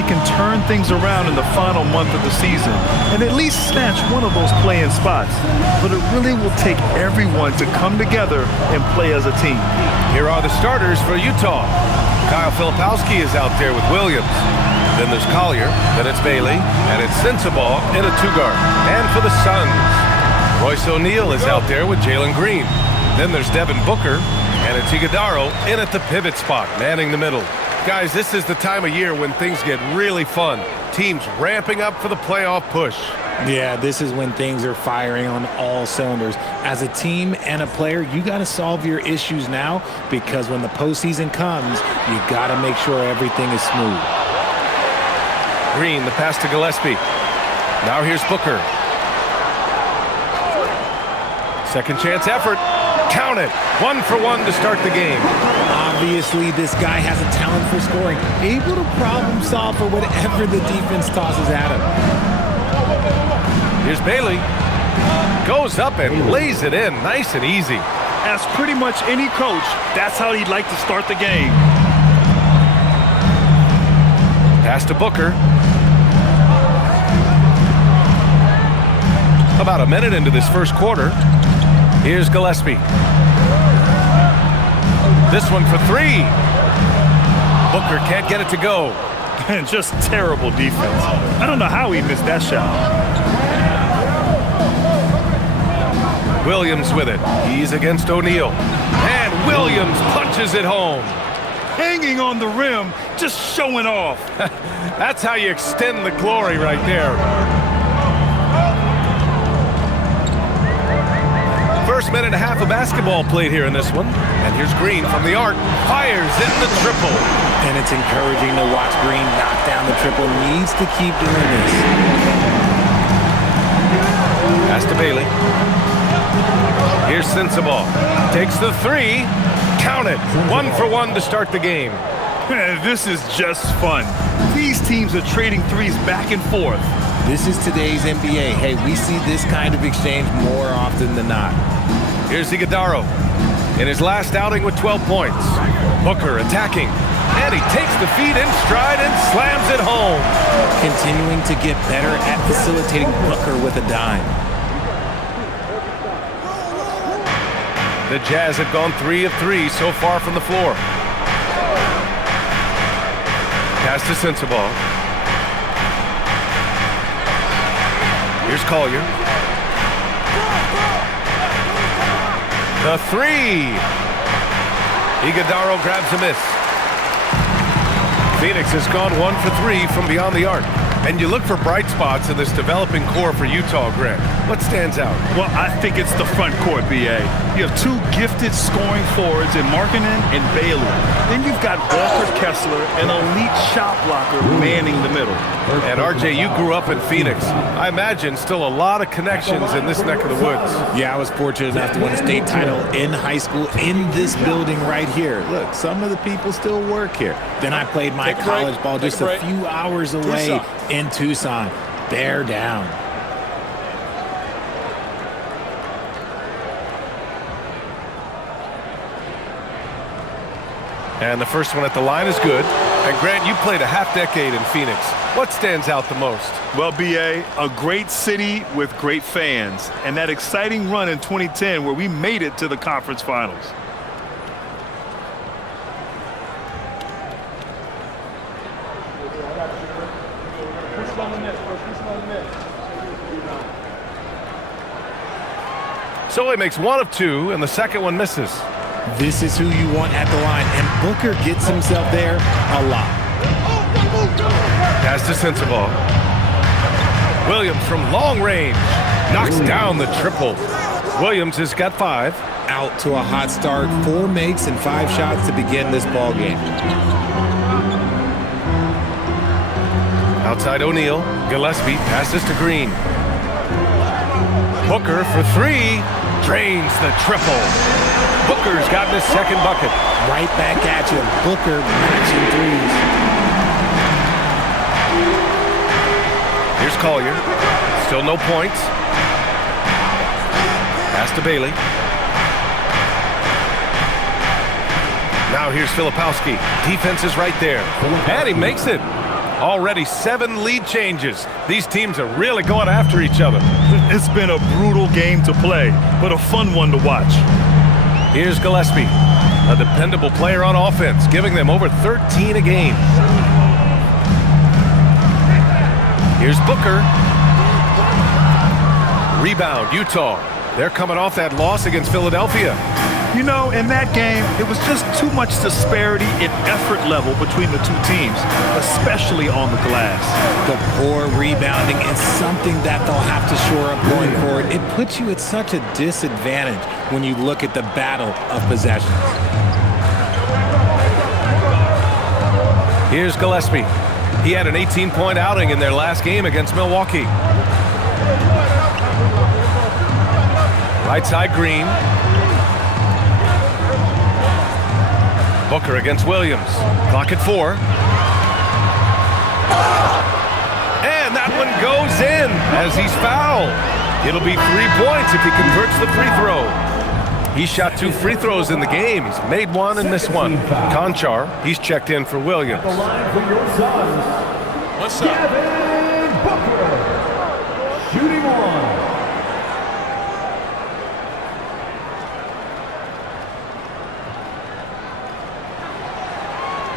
they can turn things around in the final month of the season and at least snatch one of those play-in spots. But it really will take everyone to come together and play as a team. Here are the starters for Utah. Kyle Filipowski is out there with Williams. Then there's Collier, then it's Bailey, and it's Sensabaugh in a two-guard. And for the Suns, Royce O'Neal is out there with Jalen Green. Then there's Devin Booker, and it's Iguodala in at the pivot spot, manning the middle. Guys, this is the time of year when things get really fun. Teams ramping up for the playoff push. Yeah, this is when things are firing on all cylinders. As a team and a player, you got to solve your issues now, because when the postseason comes, you got to make sure everything is smooth. Green, the pass to Gillespie. Now here's Booker. Second chance effort. Count it. 1 for 1 to start the game. Obviously, this guy has a talent for scoring, able to problem solve for whatever the defense tosses at him. Here's Bailey. Goes up and lays it in. Nice and easy. As pretty much any coach, that's how he'd like to start the game. Pass to Booker. About a minute into this first quarter. Here's Gillespie. This one for 3. Booker can't get it to go. Just terrible defense. I don't know how he missed that shot. Williams with it. He's against O'Neal. And Williams punches it home. Hanging on the rim, just showing off. That's how you extend the glory right there. First minute and a half of basketball played here in this one. And here's Green from the arc. Fires in the triple. And it's encouraging to watch Green knock down the triple. Needs to keep doing this. Pass to Bailey. Here's Sensabaugh. Takes the 3. Count it. 1 for 1 to start the game. This is just fun. These teams are trading threes back and forth. This is today's NBA. Hey, we see this kind of exchange more often than not. Here's Iguodala in his last outing with 12 points. Booker attacking. And he takes the feed in stride and slams it home. Continuing to get better at facilitating Booker with a dime. The Jazz have gone 3 of 3 so far from the floor. Pass to Sensabaugh. Here's Collier. The 3. Iguodala grabs a miss. Phoenix has gone 1 for 3 from beyond the arc. And you look for bright spots in this developing core for Utah, Grant. What stands out? Well, I think it's the front court, B.A. You have 2 gifted scoring forwards in Markkanen and Bailey. Then you've got Walker Kessler, an elite shot blocker, manning the middle. And, RJ, you grew up in Phoenix. I imagine still a lot of connections in this neck of the woods. Yeah, I was fortunate enough to win a state title in high school in this building right here. Look, some of the people still work here. Then I played my college ball just a few hours away in Tucson. Bear down. And the first one at the line is good. And Grant, you played a half-decade in Phoenix. What stands out the most? Well, B.A., a great city with great fans. And that exciting run in 2010 where we made it to the conference finals. So he makes 1 of 2, and the second one misses. This is who you want at the line, and Booker gets himself there a lot. Pass to Sensabaugh. Williams from long range knocks down the triple. Williams has got 5. Out to a hot start, 4 makes and 5 shots to begin this ball game. Outside O'Neal, Gillespie passes to Green. Booker for 3, drains the triple. Booker's gotten his second bucket. Right back at you, Booker matching threes. Here's Collier, still no points. Pass to Bailey. Now here's Filipowski. Defense is right there. And he makes it. Already 7 lead changes. These teams are really going after each other. It's been a brutal game to play, but a fun one to watch. Here's Gillespie, a dependable player on offense, giving them over 13 a game. Here's Booker. Rebound, Utah. They're coming off that loss against Philadelphia. You know, in that game, it was just too much disparity in effort level between the two teams, especially on the glass. The poor rebounding is something that they'll have to shore up going forward. It puts you at such a disadvantage when you look at the battle of possessions. Here's Gillespie. He had an 18-point outing in their last game against Milwaukee. Right side, Green. Booker against Williams. Clock at 4. And that one goes in as he's fouled. It'll be 3 points if he converts the free throw. He shot 2 free throws in the game. He's made 1 and missed 1. Conchar, he's checked in for Williams. What's up? Booker, shooting 1.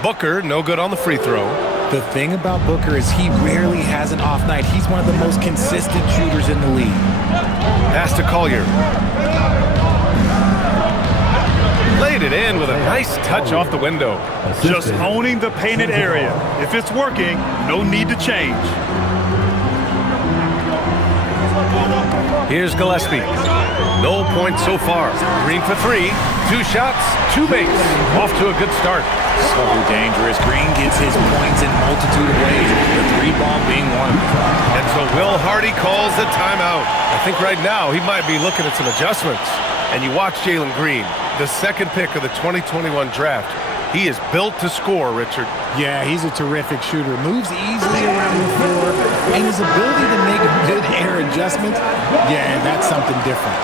Booker, no good on the free throw. The thing about Booker is he rarely has an off night. He's one of the most consistent shooters in the league. Pass to Collier. Laid it in with a nice touch off the window. Just owning the painted area. If it's working, no need to change. Here's Gillespie. No points so far. Green for 3. 2 shots, 2 makes. Off to a good start. So dangerous. Green gets his points in multitude of ways, the 3-ball being one of them. And so Will Hardy calls the timeout. I think right now he might be looking at some adjustments. And you watch Jalen Green, the second pick of the 2021 draft. He is built to score, Richard. Yeah, he's a terrific shooter. Moves easily around the floor, and his ability to make good air adjustments, yeah, that's something different.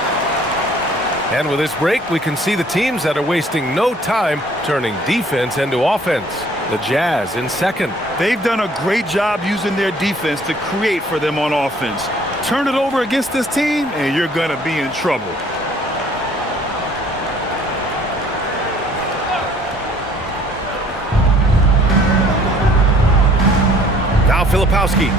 And with this break, we can see the teams that are wasting no time turning defense into offense. The Jazz in second. They've done a great job using their defense to create for them on offense. Turn it over against this team, and you're going to be in trouble. Now Filipowski.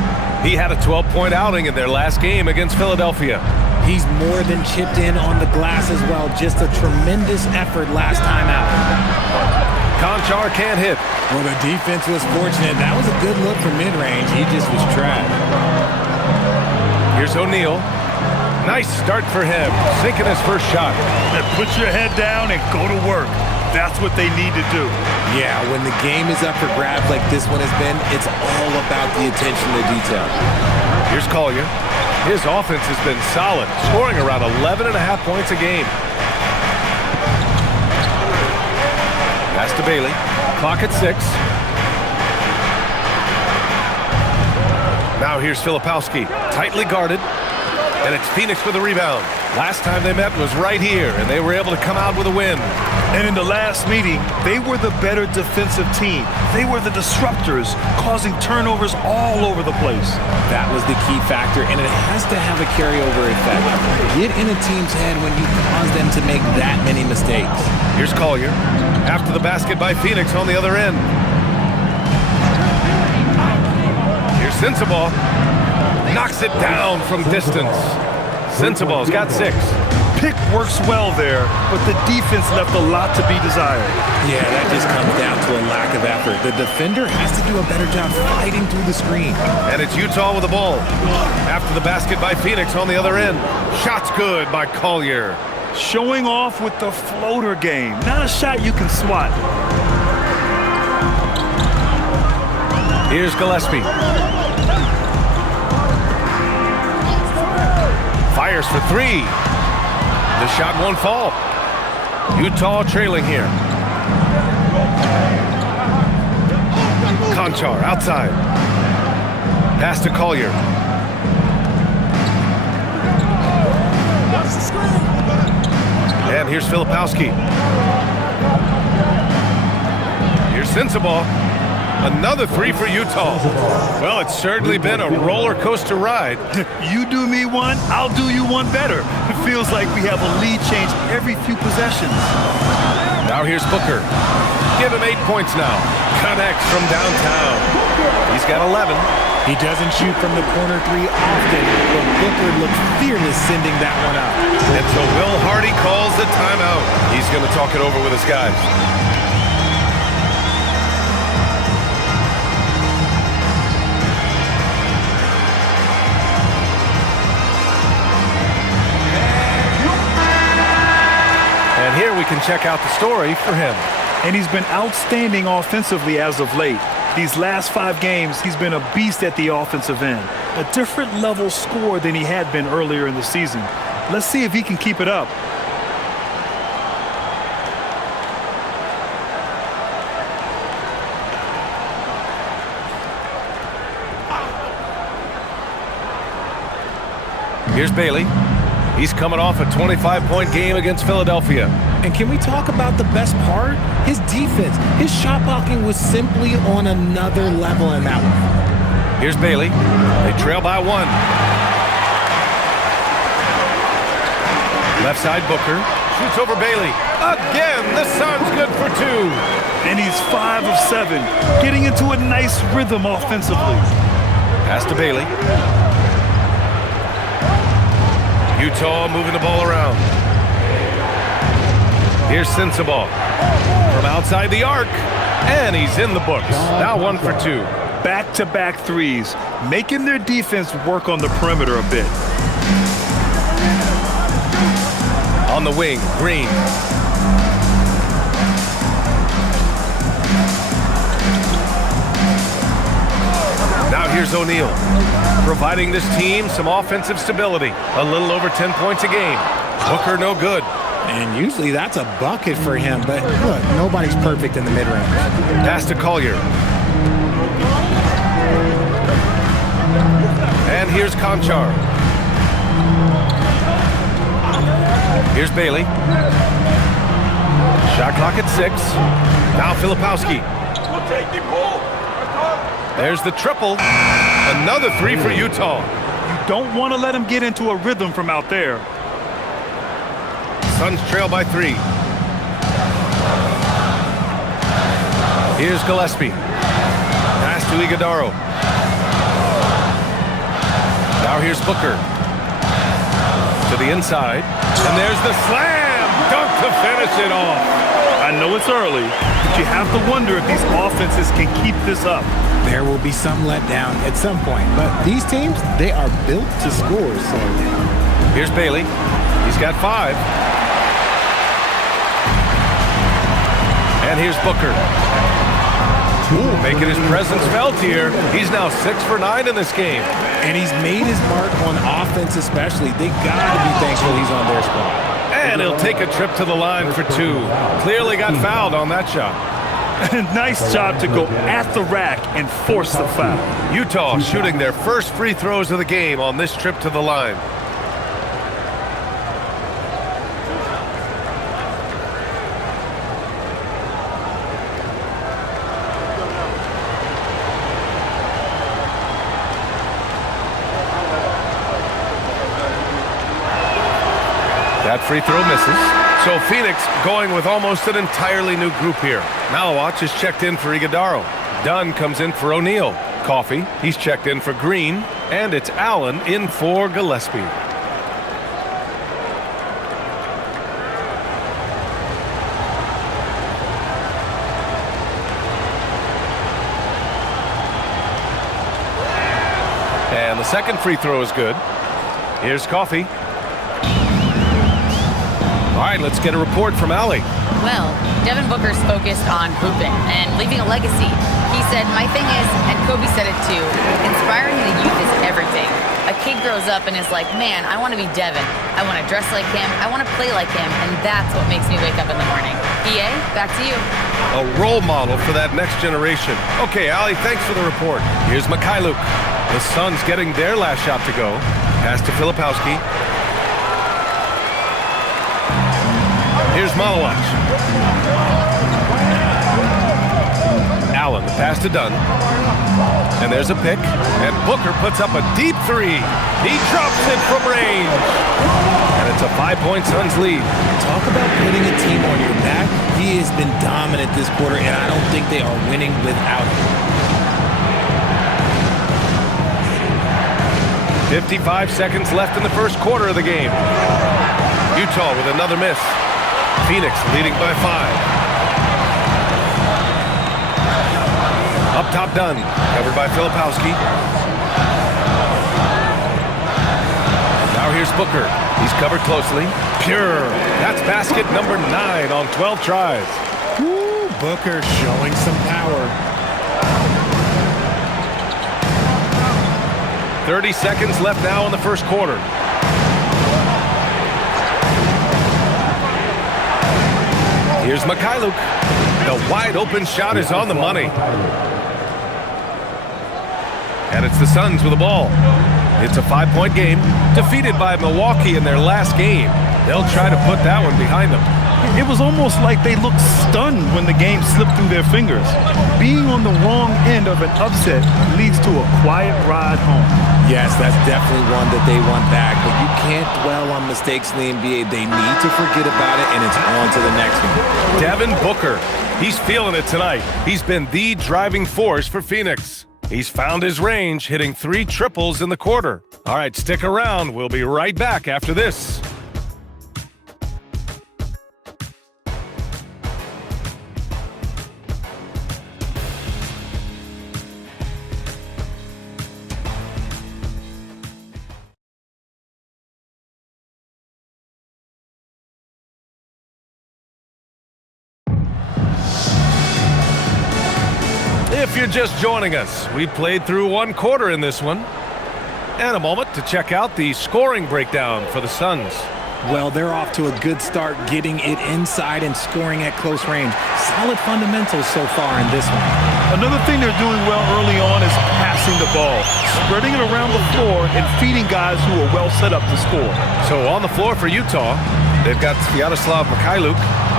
He had a 12-point outing in their last game against Philadelphia. He's more than chipped in on the glass as well. Just a tremendous effort last time out. Conchar can't hit. Well, the defense was fortunate. That was a good look from mid-range. He just was trapped. Here's O'Neal. Nice start for him. Sinking his first shot. Put your head down and go to work. That's what they need to do. Yeah, when the game is up for grabs like this one has been, it's all about the attention to detail. Here's Collier. His offense has been solid, scoring around 11.5 points a game. Pass to Bailey. Clock at 6. Now here's Filipowski. Tightly guarded. And it's Phoenix with a rebound. Last time they met was right here, and they were able to come out with a win. And in the last meeting, they were the better defensive team. They were the disruptors, causing turnovers all over the place. That was the key factor, and it has to have a carryover effect. Get in a team's head when you cause them to make that many mistakes. Here's Collier. After the basket by Phoenix on the other end. Here's Sensabaugh. Knocks it down from distance. Sensabaugh's got 6. Pick works well there, but the defense left a lot to be desired. Yeah, that just comes down to a lack of effort. The defender has to do a better job fighting through the screen. And it's Utah with the ball. After the basket by Phoenix on the other end. Shot's good by Collier. Showing off with the floater game. Not a shot you can swat. Here's Gillespie. Fires for 3. The shot won't fall. Utah trailing here. Conchar outside. Pass to Collier. And here's Filipowski. Here's Sensabaugh. Another three for Utah. Well, it's certainly been a roller coaster ride. You do me one, I'll do you one better. It feels like we have a lead change every few possessions. Now here's Booker. Give him 8 points now. Connects from downtown. He's got 11. He doesn't shoot from the corner three often, but Booker looks fearless sending that one out. And so Will Hardy calls the timeout. He's going to talk it over with his guys. And here we can check out the story for him. And he's been outstanding offensively as of late. These last 5 games, he's been a beast at the offensive end. A different level score than he had been earlier in the season. Let's see if he can keep it up. Here's Bailey. He's coming off a 25-point game against Philadelphia. And can we talk about the best part? His defense. His shot blocking was simply on another level in that one. Here's Bailey. They trail by 1. Left side, Booker. Shoots over Bailey. Again, the Suns good for 2. And he's 5 of 7, getting into a nice rhythm offensively. Pass to Bailey. Utah moving the ball around. Here's Sensabaugh from outside the arc, and he's in the books. Now 1 for 2. Back-to-back threes, making their defense work on the perimeter a bit. On the wing, Green. Now here's O'Neal, providing this team some offensive stability. A little over 10 points a game. Booker no good. And usually that's a bucket for him, but look, nobody's perfect in the mid-range. Pass to Collier. And here's Conchar. Here's Bailey. Shot clock at 6. Now Filipowski. There's the triple. Another 3 for Utah. You don't want to let him get into a rhythm from out there. Suns trail by 3. Here's Gillespie. Pass to Iguodaro. Now here's Booker. To the inside. And there's the slam dunk to finish it off. I know it's early, but you have to wonder if these offenses can keep this up. There will be some letdown at some point, but these teams, they are built to score. So here's Bailey. He's got 5. And here's Booker. Ooh, making his presence felt here. He's now 6 for 9 in this game. And he's made his mark on offense especially. They got to be thankful he's on their squad. And he'll take a trip to the line for 2. Clearly got fouled on that shot. Nice job to go at the rack and force the foul. Utah shooting their first free throws of the game on this trip to the line. That free throw misses. So Phoenix going with almost an entirely new group here. Malawatch is checked in for Iguodaro. Dunn comes in for O'Neal. Coffey, he's checked in for Green. And it's Allen in for Gillespie. And the second free throw is good. Here's Coffey. All right, let's get a report from Allie. Well, Devin Booker's focused on hooping and leaving a legacy. He said, my thing is, and Kobe said it too, inspiring the youth is everything. A kid grows up and is like, man, I want to be Devin. I want to dress like him. I want to play like him. And that's what makes me wake up in the morning. EA, back to you. A role model for that next generation. Okay, Allie, thanks for the report. Here's Mikhailuk. The Suns getting their last shot to go. Pass to Filipowski. Here's Malawatch. Allen, the pass to Dunn. And there's a pick. And Booker puts up a deep three. He drops it from range. And it's a 5-point Suns lead. Talk about putting a team on your back. He has been dominant this quarter, and I don't think they are winning without him. 55 seconds left in the first quarter of the game. Utah with another miss. Phoenix leading by 5. Up top, Dunn, covered by Filipowski. Now here's Booker. He's covered closely. Pure. That's basket number 9 on 12 tries. Woo, Booker showing some power. 30 seconds left now in the first quarter. Here's Mikhailuk. The wide open shot is on the money. And it's the Suns with the ball. It's a 5-point game, defeated by Milwaukee in their last game. They'll try to put that one behind them. It was almost like they looked stunned when the game slipped through their fingers. Being on the wrong end of an upset leads to a quiet ride home. Yes, that's definitely one that they want back, but you can't dwell on mistakes in the NBA. They need to forget about it, and it's on to the next one. Devin Booker, he's feeling it tonight. He's been the driving force for Phoenix. He's found his range, hitting 3 triples in the quarter. All right, stick around. We'll be right back after this. If you're just joining us, we played through 1 quarter in this one. And a moment to check out the scoring breakdown for the Suns. Well, they're off to a good start getting it inside and scoring at close range. Solid fundamentals so far in this one. Another thing they're doing well early on is passing the ball, spreading it around the floor and feeding guys who are well set up to score. So on the floor for Utah, they've got Sviatoslav Mikhailuk.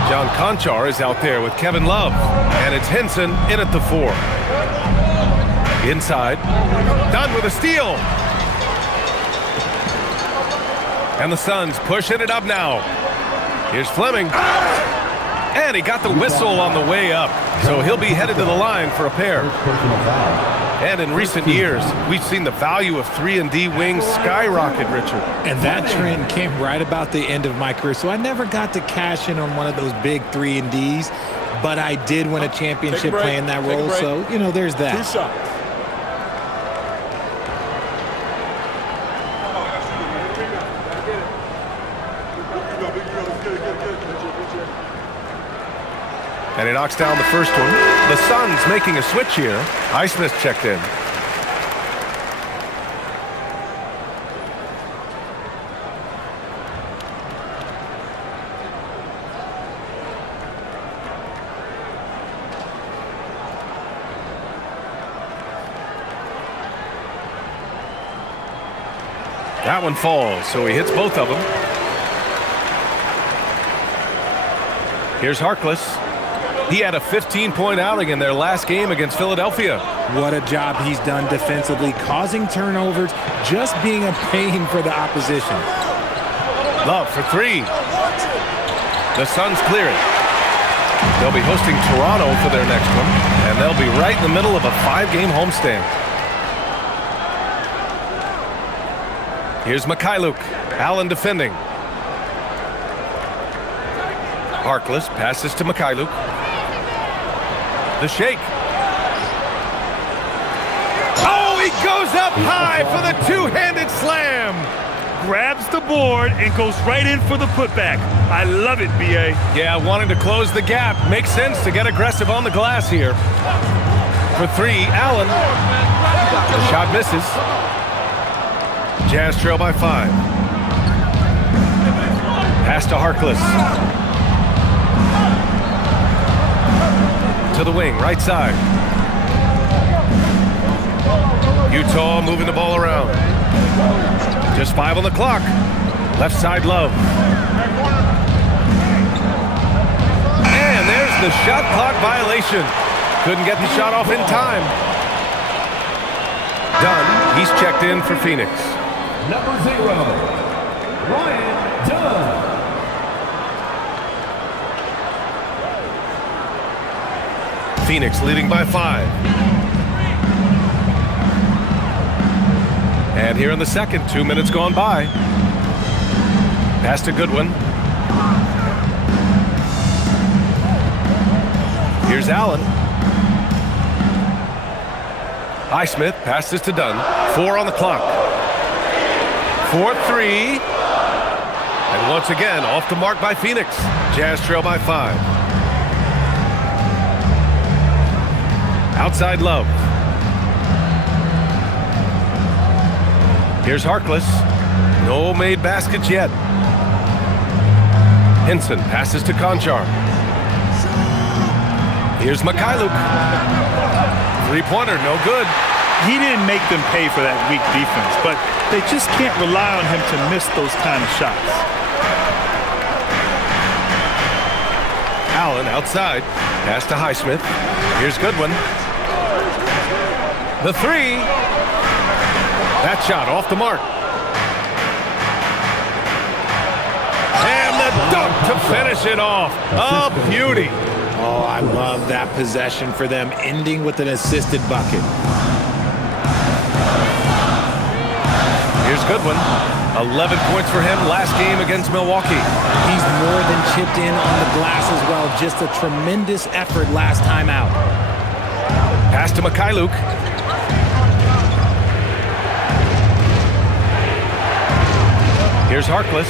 John Konchar is out there with Kevin Love. And it's Henson in at the 4. Inside. Dunn with a steal. And the Suns pushing it up now. Here's Fleming. And he got the whistle on the way up. So he'll be headed to the line for a pair. And in recent years, we've seen the value of 3-and-D wings skyrocket, Richard. And that trend came right about the end of my career. So I never got to cash in on one of those big 3-and-Ds. But I did win a championship playing that role. So, you know, there's that. 2 shots. And he knocks down the first one. The Suns making a switch here. Highsmith checked in. That one falls, so he hits both of them. Here's Harkless. He had a 15-point outing in their last game against Philadelphia. What a job he's done defensively, causing turnovers, just being a pain for the opposition. Love for 3. The Suns clear it. They'll be hosting Toronto for their next one, and they'll be right in the middle of a 5-game homestand. Here's Mikhailuk. Allen defending. Harkless passes to Mikhailuk. The shake. Oh, he goes up high for the 2-handed slam. Grabs the board and goes right in for the putback. I love it, B.A. Yeah, wanting to close the gap. Makes sense to get aggressive on the glass here. For 3, Allen. The shot misses. Jazz trail by 5. Pass to Harkless. To the wing, right side. Utah moving the ball around. Just 5 on the clock. Left side, Love. And there's the shot clock violation. Couldn't get the shot off in time. Dunn, he's checked in for Phoenix. Number 0, Ryan Dunn. Phoenix leading by 5. And here in the second, 2 minutes gone by. Pass to Goodwin. Here's Allen. Highsmith passes to Dunn. 4 on the clock. 4-3. And once again, off the mark by Phoenix. Jazz trail by 5. Outside Love. Here's Harkless. No made baskets yet. Hinson passes to Conchar. Here's Mikhailuk. Three-pointer, no good. He didn't make them pay for that weak defense, but they just can't rely on him to miss those kind of shots. Allen outside. Pass to Highsmith. Here's Goodwin. The 3. That shot off the mark. And the dunk to finish it off. A beauty. Oh, I love that possession for them, ending with an assisted bucket. Here's Goodwin. 11 points for him last game against Milwaukee. He's more than chipped in on the glass as well. Just a tremendous effort last time out. Pass to Mikhailuk. Here's Harkless.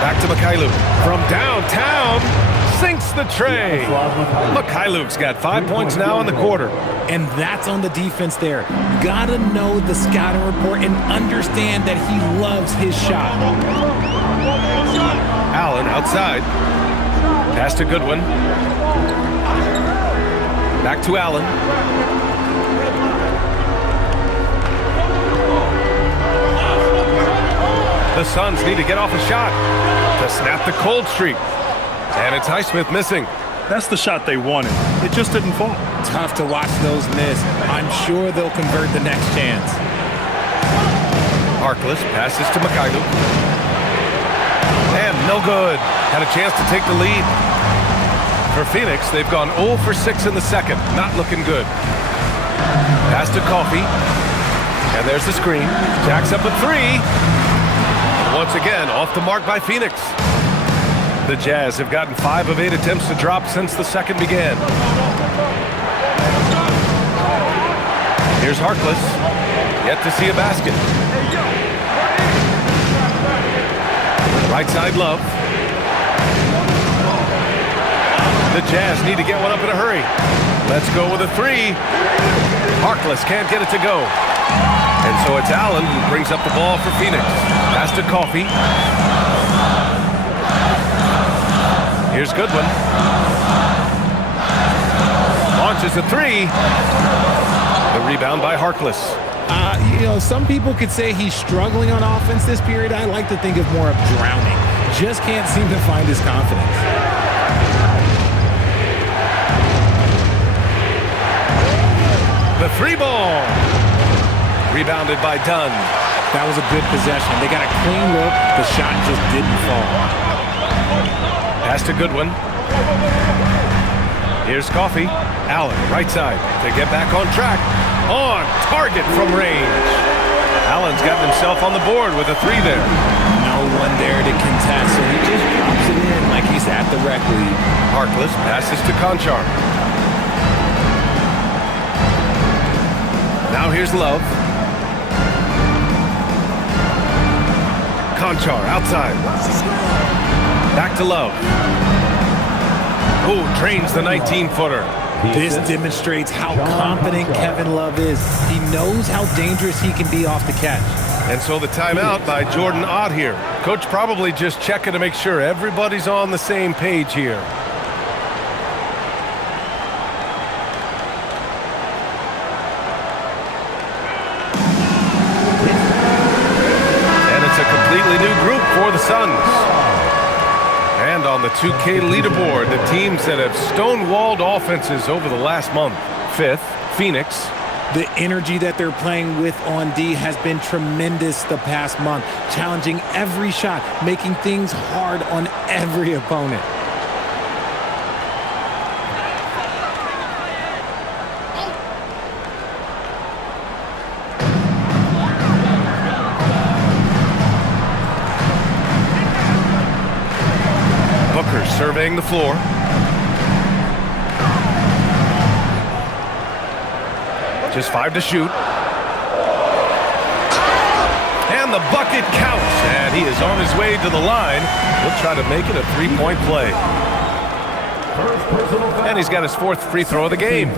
Back to Mikhailuk. From downtown, sinks the tray. Mikhailuk's got 5 points now in the quarter. And that's on the defense there. Gotta know the scouting report and understand that he loves his shot. Allen outside. Pass to Goodwin. Back to Allen. The Suns need to get off a shot to snap the cold streak. And it's Highsmith missing. That's the shot they wanted. It just didn't fall. Tough to watch those miss. I'm sure they'll convert the next chance. Harkless passes to Mikhailuk. And no good. Had a chance to take the lead. For Phoenix, they've gone 0 for 6 in the second. Not looking good. Pass to Coffey. And there's the screen. Jacks up a 3. Once again, off the mark by Phoenix. The Jazz have gotten 5 of 8 attempts to drop since the second began. Here's Harkless. Yet to see a basket. Right side Love. The Jazz need to get one up in a hurry. Let's go with a 3. Harkless can't get it to go. And so it's Allen who brings up the ball for Phoenix. Pass to Coffey. Here's Goodwin. Launches a 3. The rebound by Harkless. Some people could say he's struggling on offense this period. I like to think of more of drowning. Just can't seem to find his confidence. The 3 ball. Rebounded by Dunn. That was a good possession. They got a clean look. The shot just didn't fall. Pass to Goodwin. Here's Coffey. Allen, right side, to get back on track. On target from range. Allen's got himself on the board with a 3 there. No one there to contest, so he just drops it in like he's at the rec league. Harkless passes to Conchar. Now here's Love. Conchar outside. Back to Love. Who trains the 19-footer. This demonstrates how confident Kevin Love is. He knows how dangerous he can be off the catch. And so the timeout by Jordan Ott here. Coach probably just checking to make sure everybody's on the same page here. And it's a completely new group for the Suns. And on the 2K leaderboard, the teams that have stonewalled offenses over the last month. 5th, Phoenix. The energy that they're playing with on D has been tremendous the past month, challenging every shot, making things hard on every opponent. Booker surveying the floor. Just 5 to shoot. And the bucket counts. And he is on his way to the line. He'll try to make it a 3-point play. And he's got his 4th free throw of the game.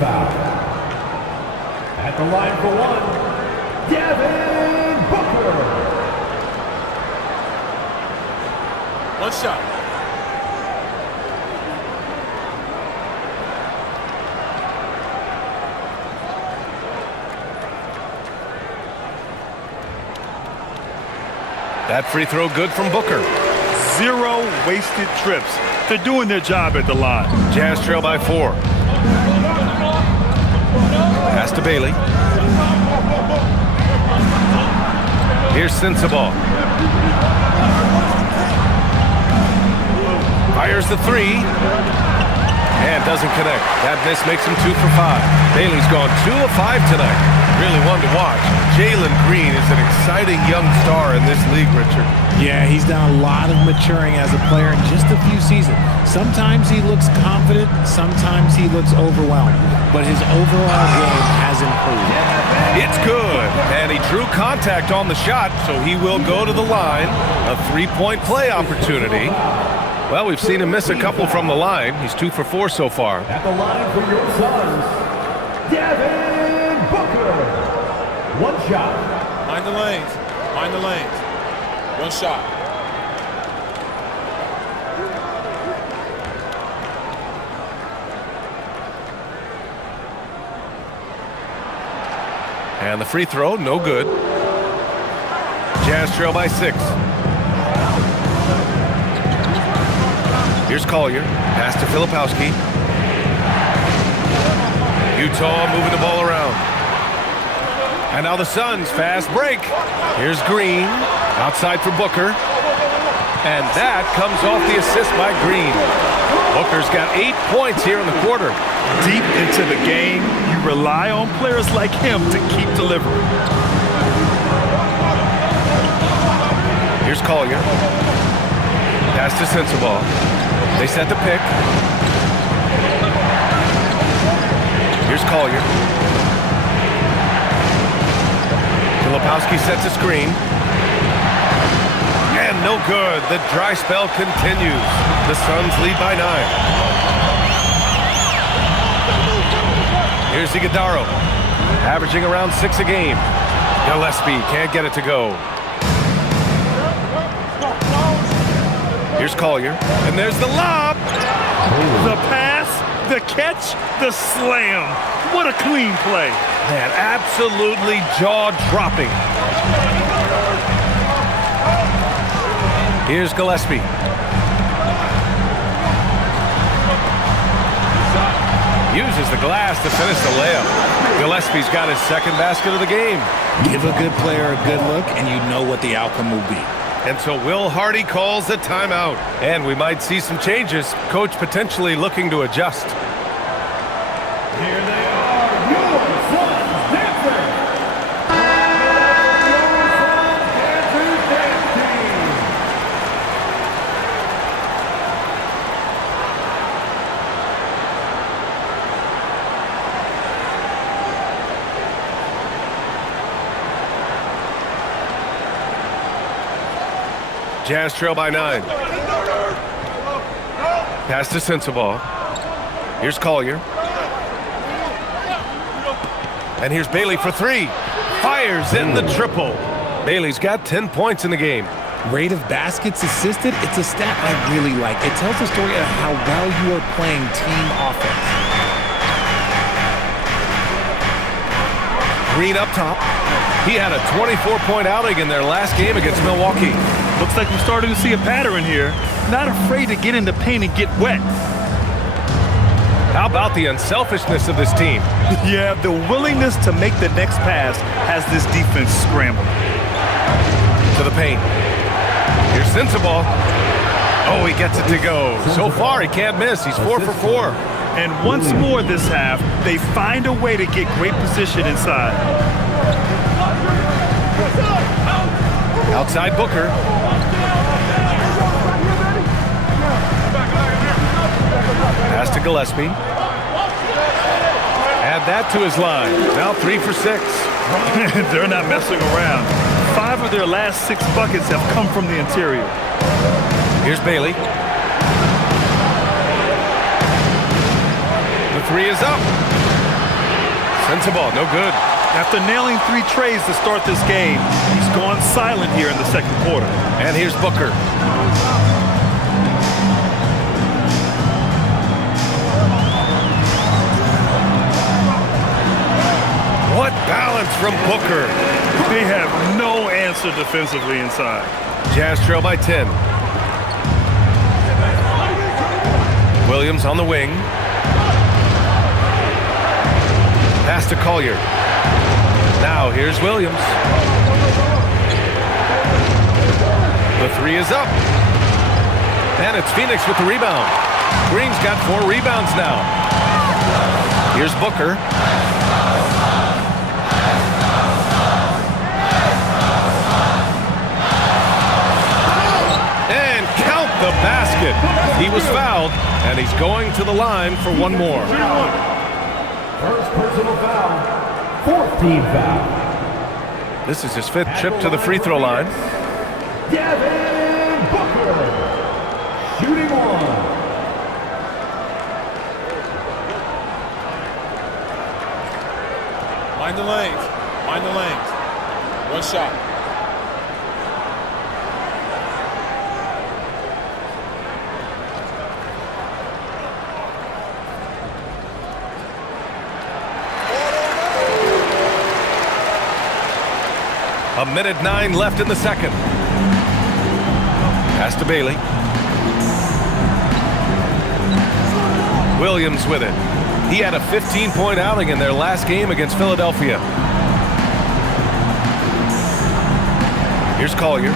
At the line for 1, Devin Booker. One shot. That free throw good from Booker. 0 wasted trips. They're doing their job at the line. Jazz trail by 4. Pass to Bailey. Here's Sensabaugh. Fires the 3. And doesn't connect. That miss makes him 2 for 5. Bailey's gone 2 of 5 tonight. Really one to watch. Jalen Green is an exciting young star in this league, Richard. Yeah, he's done a lot of maturing as a player in just a few seasons. Sometimes he looks confident, sometimes he looks overwhelmed, but his overall game has improved. It's good, and he drew contact on the shot, so he will go to the line. A 3-point play opportunity. Well, we've seen him miss a couple from the line. He's 2 for 4 so far. At the line for your Suns, Devin Booker. One shot. Mind the lanes. Mind the lanes. One shot. And the free throw, no good. Jazz trail by 6. Here's Collier. Pass to Filipowski. Utah moving the ball around. And now the Suns, fast break. Here's Green. Outside for Booker. And that comes off the assist by Green. Booker's got 8 points here in the quarter. Deep into the game, you rely on players like him to keep delivering. Here's Collier. Pass to Sensabaugh. They set the pick. Here's Collier. Filipowski sets a screen. And no good. The dry spell continues. The Suns lead by 9. Here's Iguodala. Averaging around 6 a game. Gillespie can't get it to go. Here's Collier. And there's the lob. The pass, the catch, the slam. What a clean play. Man, absolutely jaw-dropping. Here's Gillespie. Uses the glass to finish the layup. Gillespie's got his 2nd basket of the game. Give a good player a good look, and you know what the outcome will be. And so Will Hardy calls the timeout. And we might see some changes. Coach potentially looking to adjust. Here they are, your Suns dancers. Your Suns dancers dance team. Jazz trail by 9. Pass to Sensabaugh. Here's Collier. And here's Bailey for 3. Fires in the triple. Bailey's got 10 points in the game. Rate of baskets assisted, it's a stat I really like. It tells the story of how well you are playing team offense. Green up top. He had a 24-point outing in their last game against Milwaukee. Looks like we're starting to see a pattern here. not afraid to get in the paint and get wet. How about the unselfishness of this team? Yeah, the willingness to make the next pass has this defense scrambling. To the paint. Here's Sensabaugh. Oh, he gets it to go. So far, he can't miss. He's 4 for 4. And once more this half, they find a way to get great position inside. Outside Booker. Pass to Gillespie. Add that to his line. Now 3 for 6. They're not messing around. 5 of their last 6 buckets have come from the interior. Here's Bailey. The 3 is up. Sensabaugh, no good. After nailing 3 trays to start this game, he's gone silent here in the second quarter. And here's Booker. What balance from Booker. They have no answer defensively inside. Jazz trail by 10. Williams on the wing. Pass to Collier. Now here's Williams. The 3 is up. And it's Phoenix with the rebound. Green's got 4 rebounds now. Here's Booker. And count the basket. He was fouled, and he's going to the line for one more. First personal foul. 4th team foul. This is his 5th trip to the free throw line. Devin Booker. Shooting 1. Mind the lanes. Mind the lanes. One shot. A minute 9 left in the second. Pass to Bailey. Williams with it. He had a 15-point outing in their last game against Philadelphia. Here's Collier.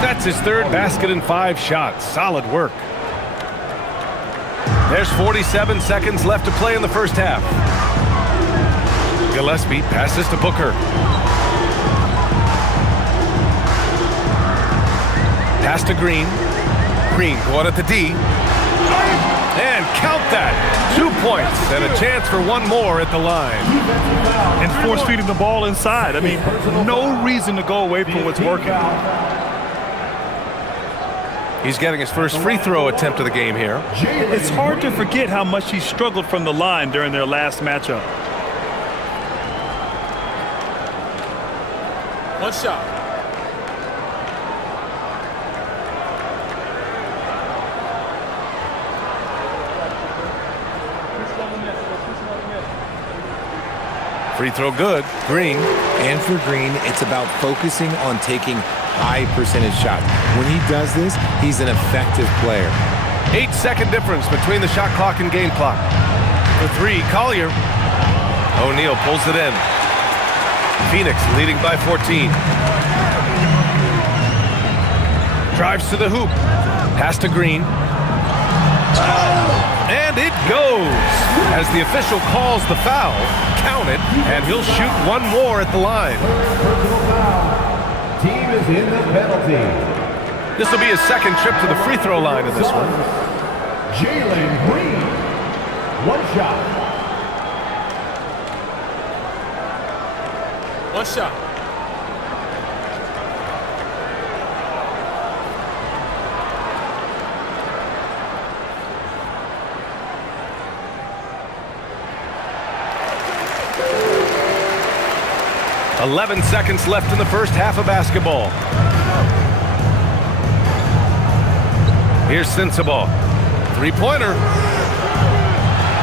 That's his 3rd basket in 5 shots. Solid work. There's 47 seconds left to play in the first half. Gillespie passes to Booker. Pass to Green. Green going at the D. And count that. 2 points and a chance for one more at the line. And force feeding the ball inside. I mean, no reason to go away from what's working. He's getting his first free throw attempt of the game here. It's hard to forget how much he struggled from the line during their last matchup. One shot. Free throw good. Green. And for Green, it's about focusing on taking high percentage shots. When he does this, he's an effective player. 8-second difference between the shot clock and game clock. The 3, Collier. O'Neal pulls it in. Phoenix leading by 14. Drives to the hoop. Pass to Green. And it goes. As the official calls the foul, count it, and he'll shoot one more at the line. Personal foul. Team is in the penalty. This will be his 2nd trip to the free throw line in this one. Jalen Green. 1 shot. One shot. $11 seconds left in the first half of basketball. Here's Sensabaugh. 3-pointer.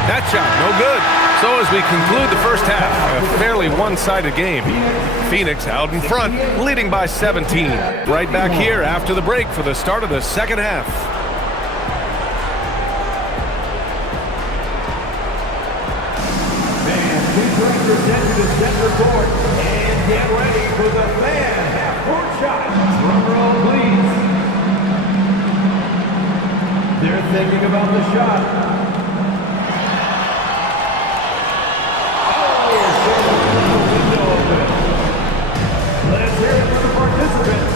That shot, no good. So as we conclude the first half, a fairly one-sided game. Phoenix out in front, leading by 17. Right back here after the break for the start of the second half. Fans, please direct your attention to center court and get ready for the fan half-court shot. Drum roll, please. They're thinking about the shot. Let's hear it for the participants.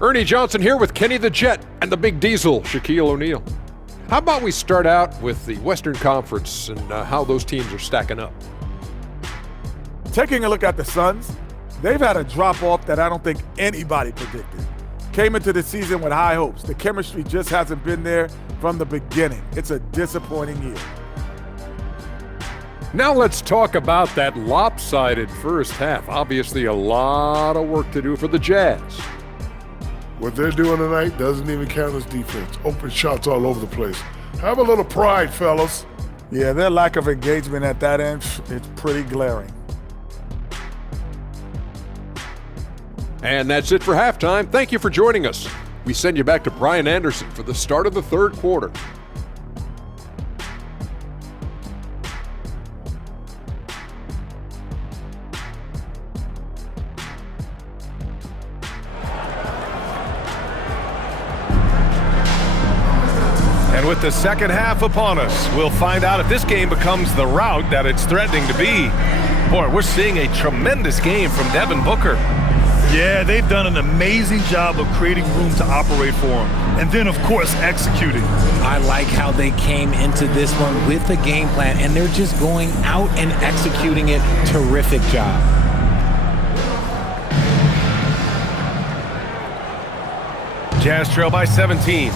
Ernie Johnson here with Kenny the Jet and the Big Diesel, Shaquille O'Neal. How about we start out with the Western Conference and how those teams are stacking up? Taking a look at the Suns, they've had a drop-off that I don't think anybody predicted. Came into the season with high hopes. The chemistry just hasn't been there from the beginning. It's a disappointing year. Now let's talk about that lopsided first half. Obviously a lot of work to do for the Jazz. What they're doing tonight doesn't even count as defense. Open shots all over the place. Have a little pride, fellas. Yeah, their lack of engagement at that end, it's pretty glaring. And that's it for halftime. Thank you for joining us. We send you back to Brian Anderson for the start of the third quarter. And with the second half upon us, we'll find out if this game becomes the rout that it's threatening to be. Boy, we're seeing a tremendous game from Devin Booker. Yeah, they've done an amazing job of creating room to operate for him. And then, of course, executing. I like how they came into this one with a game plan, and they're just going out and executing it. Terrific job. Jazz trail by 17.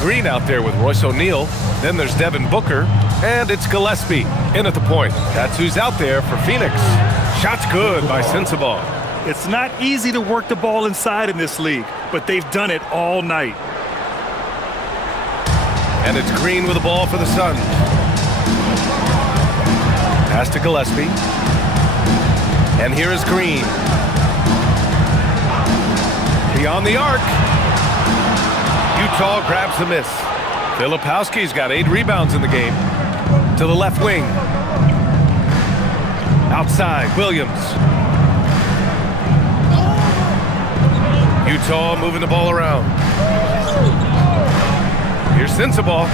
Green out there with Royce O'Neal. Then there's Devin Booker. And it's Gillespie in at the point. That's who's out there for Phoenix. Shot's good by Sensabaugh. It's not easy to work the ball inside in this league, but they've done it all night. And it's Green with the ball for the Suns. Pass to Gillespie. And here is Green. Beyond the arc. Utah grabs the miss. Filipowski's got 8 rebounds in the game. To the left wing. Outside, Williams. Utah moving the ball around. Here's Sensabaugh.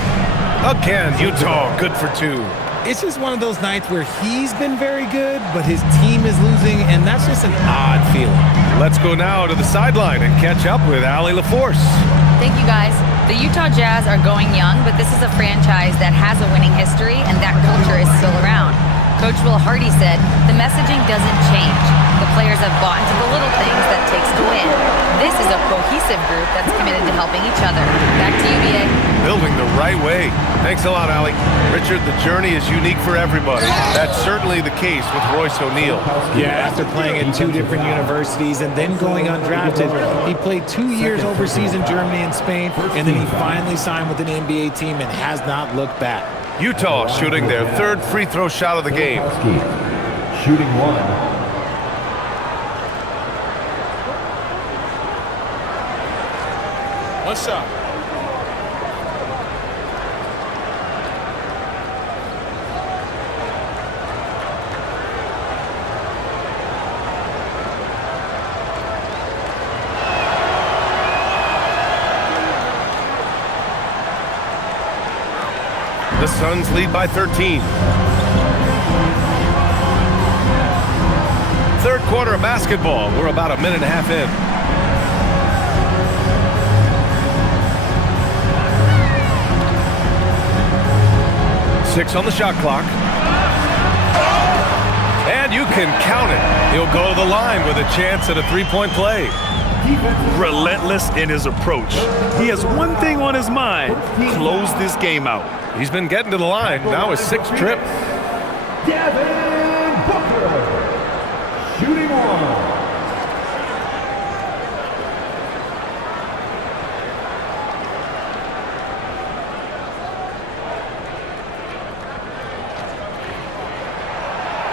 Again, Utah good for 2. It's just one of those nights where he's been very good, but his team is losing, and that's just an odd feeling. Let's go now to the sideline and catch up with Allie LaForce. Thank you, guys. The Utah Jazz are going young, but this is a franchise that has a winning history, and that culture is still around. Coach Will Hardy said, the messaging doesn't change. The players have bought into the little things that takes to win. This is a cohesive group that's committed to helping each other. Back to you, BA. Building the right way. Thanks a lot, Allie. Richard, the journey is unique for everybody. That's certainly the case with Royce O'Neal. Yeah, after playing at 2 different universities and then going undrafted, he played 2 years overseas in Germany and Spain, and then he finally signed with an NBA team and has not looked back. Utah shooting their 3rd free throw shot of the game. Shooting 1. One shot. The Suns lead by 13. Third quarter of basketball. We're about a minute and a half in. Six on the shot clock. And you can count it. He'll go to the line with a chance at a three-point play. Relentless in his approach. He has one thing on his mind: close this game out. He's been getting to the line. Now his 6th trip. Devin Booker. Shooting 1.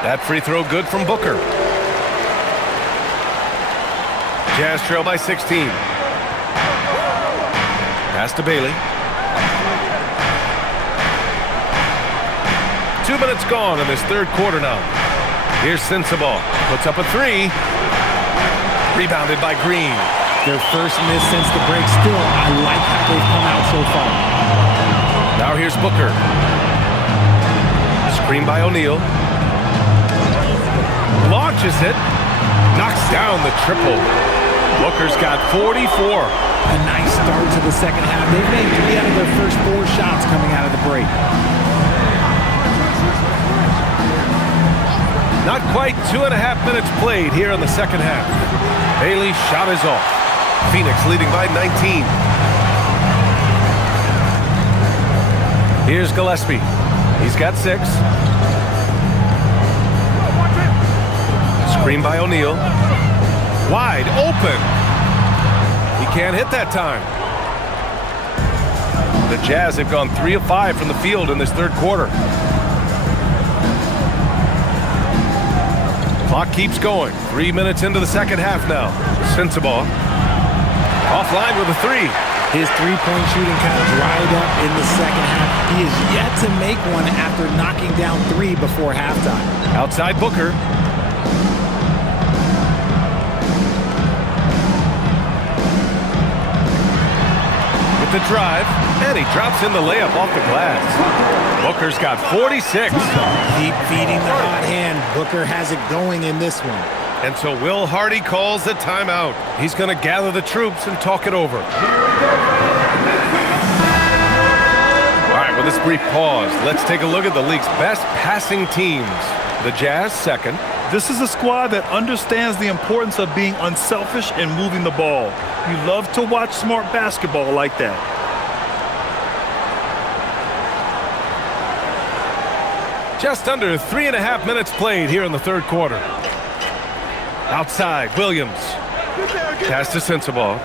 That free throw good from Booker. Jazz trail by 16. Pass to Bailey. 2 minutes gone in this third quarter now. Here's Sensabaugh. Puts up a three. Rebounded by Green. Their first miss since the break. Still, I like how they've come out so far. Now here's Booker. Screen by O'Neal. Launches it. Knocks down the triple. Booker's got 44. A nice start to the second half. They've made 3 out of their first 4 shots coming out of the break. Not quite 2.5 minutes played here in the second half. Bailey's shot is off. Phoenix leading by 19. Here's Gillespie. He's got 6. Screen by O'Neal. Wide open. He can't hit that time. The Jazz have gone 3 of 5 from the field in this third quarter. Clock keeps going. 3 minutes into the second half now. Sensabaugh. Offline with a three. His three-point shooting kind of dried up in the second half. He is yet to make one after knocking down 3 before halftime. Outside Booker. With the drive, and he drops in the layup off the glass. Booker's got 46. Keep feeding the hot hand. Booker has it going in this one. And so Will Hardy calls the timeout. He's going to gather the troops and talk it over. All right, with this brief pause, let's take a look at the league's best passing teams. The Jazz second. This is a squad that understands the importance of being unselfish and moving the ball. You love to watch smart basketball like that. Just under 3.5 minutes played here in the third quarter. Outside, Williams. Pass to Sensabaugh.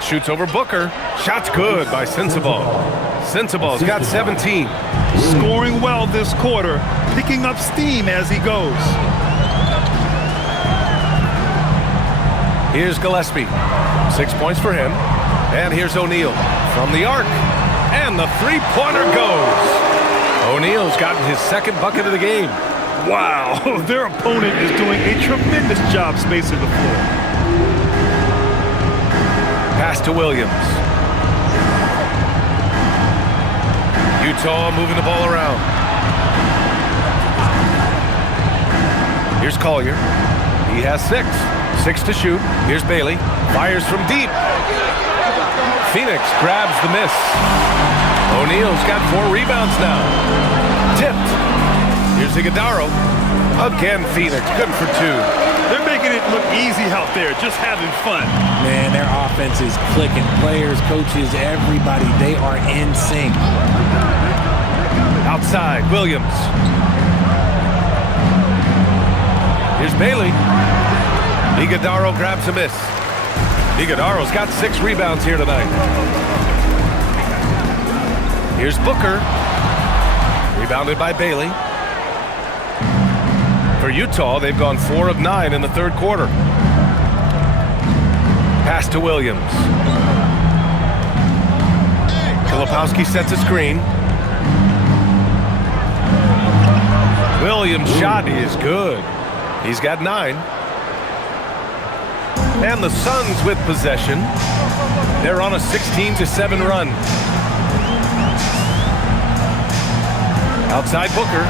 Shoots over Booker. Shot's good by Sensabaugh. Sensabaugh's got 17. Scoring well this quarter, picking up steam as he goes. Here's Gillespie. 6 points for him. And here's O'Neal from the arc. And the three-pointer goes. O'Neal's gotten his second bucket of the game. Wow, their opponent is doing a tremendous job spacing the floor. Pass to Williams. Utah moving the ball around. Here's Collier. He has 6. 6 to shoot. Here's Bailey. Fires from deep. Phoenix grabs the miss. O'Neal's got 4 rebounds now. Tipped. Here's Iguodala. Again, Phoenix. Good for 2. They're making it look easy out there, just having fun. Man, their offense is clicking. Players, coaches, everybody, they are in sync. Outside, Williams. Here's Bailey. Iguodala grabs a miss. Iguodala's got 6 rebounds here tonight. Here's Booker. Rebounded by Bailey. For Utah, they've gone 4 of 9 in the third quarter. Pass to Williams. Filipowski sets a screen. Williams' shot is good. He's got 9. And the Suns with possession. They're on a 16-7 run. Outside Booker.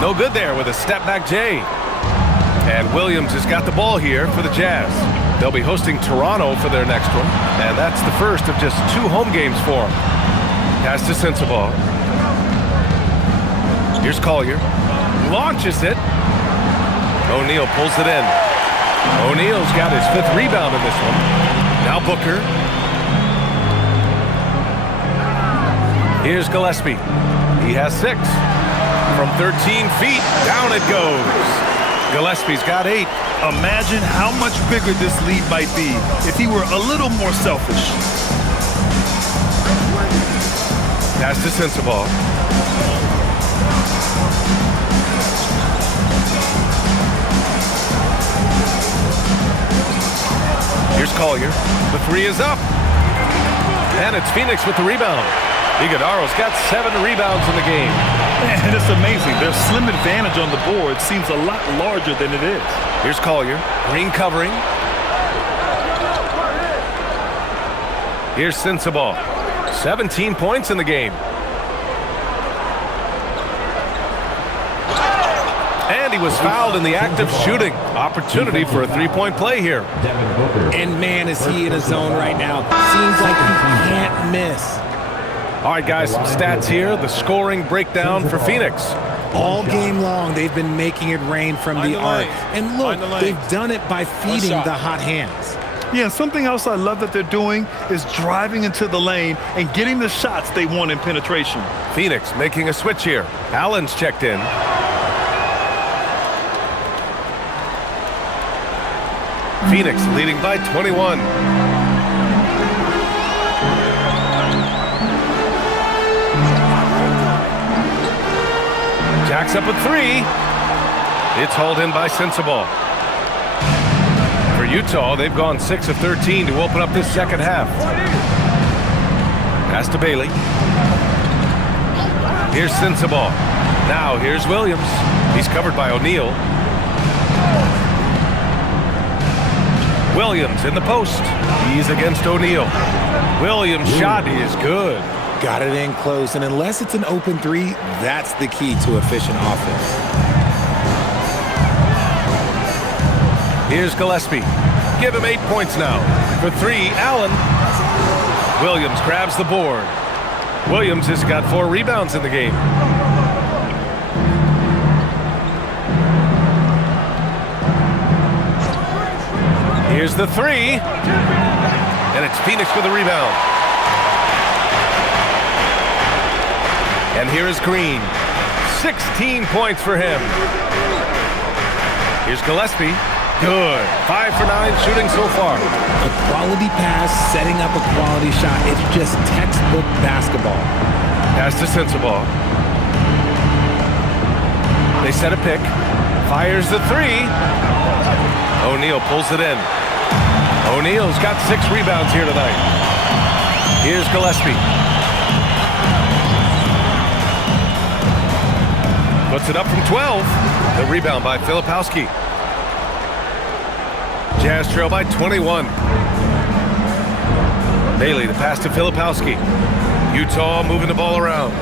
No good there with a step-back J. And Williams has got the ball here for the Jazz. They'll be hosting Toronto for their next one. And that's the first of just 2 home games for them. Pass to Sensabaugh. Here's Collier. Launches it. O'Neal pulls it in. O'Neal's got his 5th rebound in this one. Now Booker. Here's Gillespie. He has 6. From 13 feet, down it goes. Gillespie's got 8. Imagine how much bigger this lead might be if he were a little more selfish. Pass to Sensabaugh. Collier. The three is up. And it's Phoenix with the rebound. Iguodaro's got 7 rebounds in the game. And it's amazing. Their slim advantage on the board seems a lot larger than it is. Here's Collier. Green covering. Here's Sensabaugh. 17 points in the game. And he was fouled in the act of shooting. Opportunity for a three-point play here. And man, is he in a zone right now. Seems like he can't miss. All right, guys, some stats here. The scoring breakdown for Phoenix. All game long, they've been making it rain from the arc. And look, they've done it by feeding the hot hands. Yeah, something else I love that they're doing is driving into the lane and getting the shots they want in penetration. Phoenix making a switch here. Allen's checked in. Phoenix leading by 21. Jacks up a 3. It's hauled in by Sensabaugh. For Utah, they've gone 6 of 13 to open up this second half. Pass to Bailey. Here's Sensabaugh. Now here's Williams. He's covered by O'Neal. Williams in the post. He's against O'Neal. Williams' shot is good. Got it in close, and unless it's an open 3, that's the key to efficient offense. Here's Gillespie. Give him 8 points now. For 3, Allen. Williams grabs the board. Williams has got 4 rebounds in the game. Here's the 3. And it's Phoenix with a rebound. And here is Green. 16 points for him. Here's Gillespie. Good. 5 for 9 shooting so far. A quality pass, setting up a quality shot. It's just textbook basketball. Pass to Sensabaugh. They set a pick. Fires the 3. O'Neal pulls it in. O'Neal's got 6 rebounds here tonight. Here's Gillespie. Puts it up from 12. The rebound by Filipowski. Jazz trail by 21. Bailey, the pass to Filipowski. Utah moving the ball around.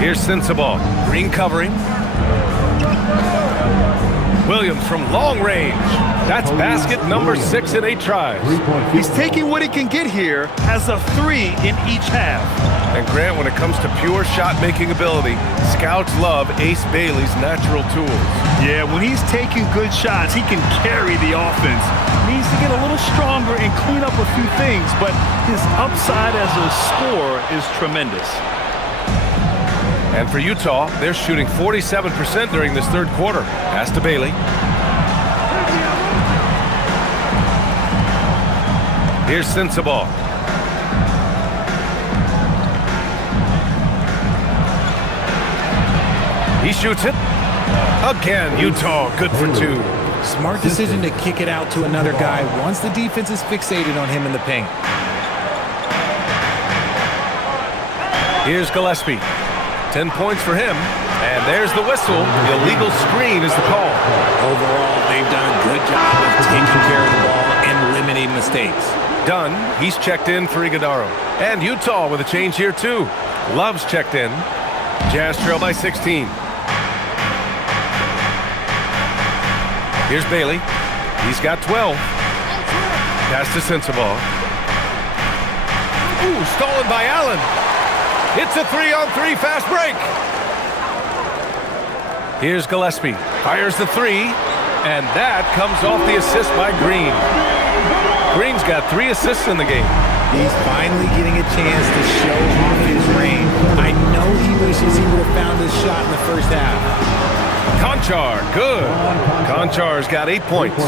Here's Sensabaugh. Green covering. Williams from long range. That's basket number 6 in 8 tries. He's taking what he can get here as a 3 in each half. And Grant, when it comes to pure shot-making ability, scouts love Ace Bailey's natural tools. Yeah, when he's taking good shots, he can carry the offense. Needs to get a little stronger and clean up a few things, but his upside as a scorer is tremendous. And for Utah, they're shooting 47% during this third quarter. Pass to Bailey. Here's Sensabaugh. He shoots it. Again, Utah good for 2. Smart decision to kick it out to another guy once the defense is fixated on him in the paint. Here's Gillespie. 10 points for him. And there's the whistle. The illegal screen is the call. Overall, they've done a good job of taking care of the ball and limiting mistakes. Dunn, he's checked in for Iguodaro. And Utah with a change here too. Love's checked in. Jazz trail by 16. Here's Bailey. He's got 12. Pass to Sensabaugh. Ooh, stolen by Allen. It's a 3-on-3 fast break. Here's Gillespie. Fires the 3. And that comes off the assist by Green. Green's got 3 assists in the game. He's finally getting a chance to show off his reign. I know he wishes he would have found his shot in the first half. Conchar, good. Conchar's got 8 points.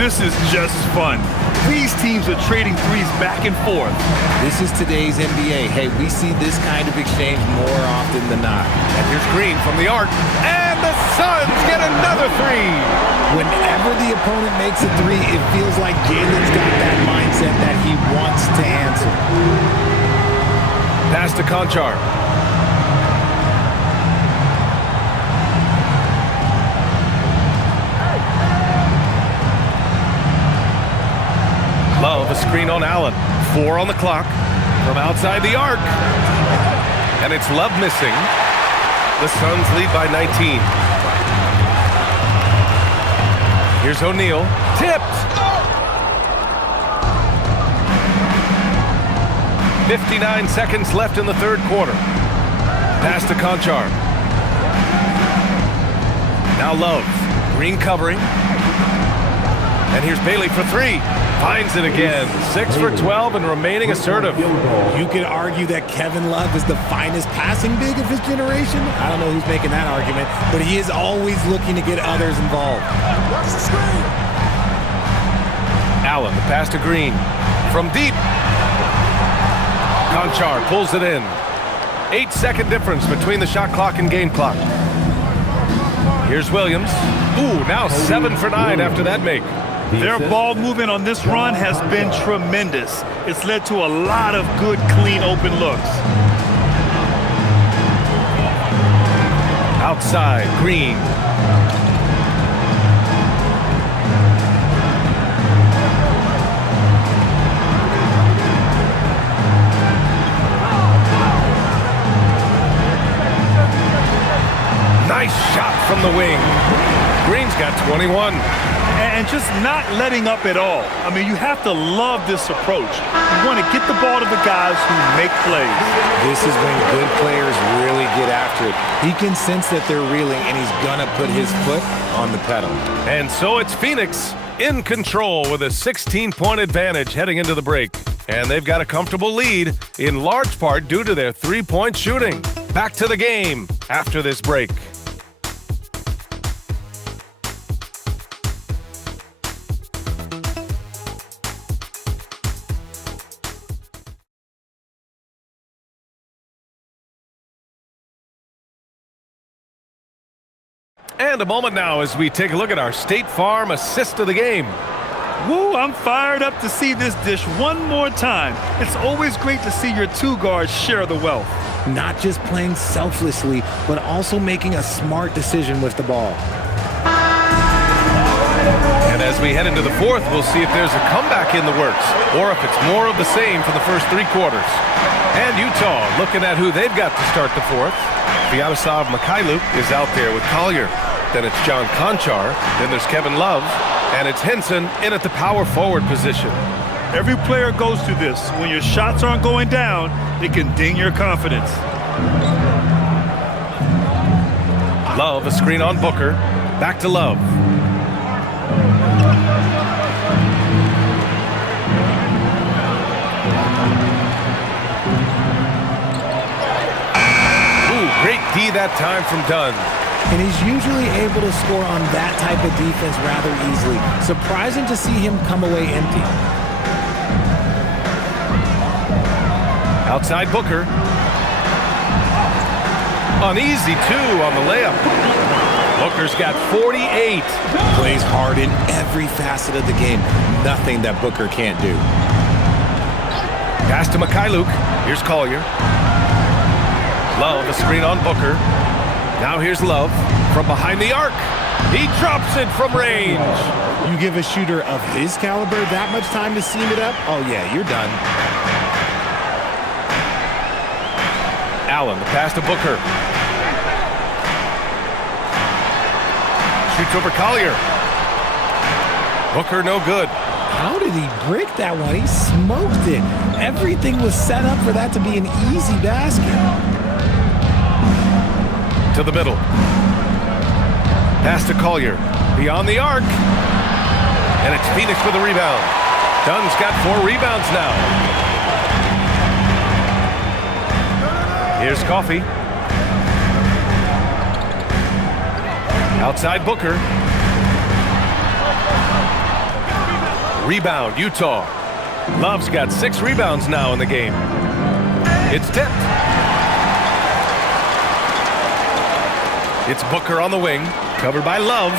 This is just fun. These teams are trading threes back and forth. This is today's NBA. Hey, we see this kind of exchange more often than not. And here's Green from the arc. And the Suns get another 3. Whenever whenever the opponent makes a three, it feels like Jalen's got that mindset that he wants to answer. Pass to Conchar. Love, a screen on Allen. 4 on the clock from outside the arc. And it's Love missing. The Suns lead by 19. Here's O'Neal. Tipped. 59 seconds left in the third quarter. Pass to Conchar. Now Love. Green covering. And here's Bailey for 3. Finds it again. 6 for 12 and remaining assertive. You could argue that Kevin Love is the finest passing big of his generation. I don't know who's making that argument, but he is always looking to get others involved. Allen, the pass to Green. From deep. Conchar pulls it in. 8-second difference between the shot clock and game clock. Here's Williams. Ooh, now 7 for 9 after that make. Their ball movement on this run has been tremendous. It's led to a lot of good, clean, open looks. Outside, Green. Nice shot from the wing. Green's got 21. And just not letting up at all. I mean, you have to love this approach. You want to get the ball to the guys who make plays. This is when good players really get after it. He can sense that they're reeling, and he's going to put his foot on the pedal. And so it's Phoenix in control with a 16-point advantage heading into the break. And they've got a comfortable lead, in large part due to their three-point shooting. Back to the game after this break. And a moment now as we take a look at our State Farm assist of the game. Woo, I'm fired up to see this dish one more time. It's always great to see your two guards share the wealth. Not just playing selflessly, but also making a smart decision with the ball. And as we head into the fourth, we'll see if there's a comeback in the works or if it's more of the same for the first 3 quarters. And Utah looking at who they've got to start the fourth. Vyacheslav Mikhailuk is out there with Collier. Then it's John Conchar. Then there's Kevin Love. And it's Henson in at the power forward position. Every player goes through this. When your shots aren't going down, it can ding your confidence. Love, a screen on Booker. Back to Love. Great D that time from Dunn. And he's usually able to score on that type of defense rather easily. Surprising to see him come away empty. Outside Booker. Uneasy 2 on the layup. Booker's got 48. Plays hard in every facet of the game. Nothing that Booker can't do. Pass to Mikhailuk. Here's Collier. Love, a screen on Booker. Now here's Love from behind the arc. He drops it from range. You give a shooter of his caliber that much time to seam it up? Oh, yeah, you're done. Allen, the pass to Booker. Shoots over Collier. Booker, no good. How did he break that one? He smoked it. Everything was set up for that to be an easy basket. To the middle. Pass to Collier. Beyond the arc. And it's Phoenix with a rebound. Dunn's got 4 rebounds now. Here's Coffey. Outside Booker. Rebound, Utah. Love's got 6 rebounds now in the game. It's tipped. It's Booker on the wing, covered by Love.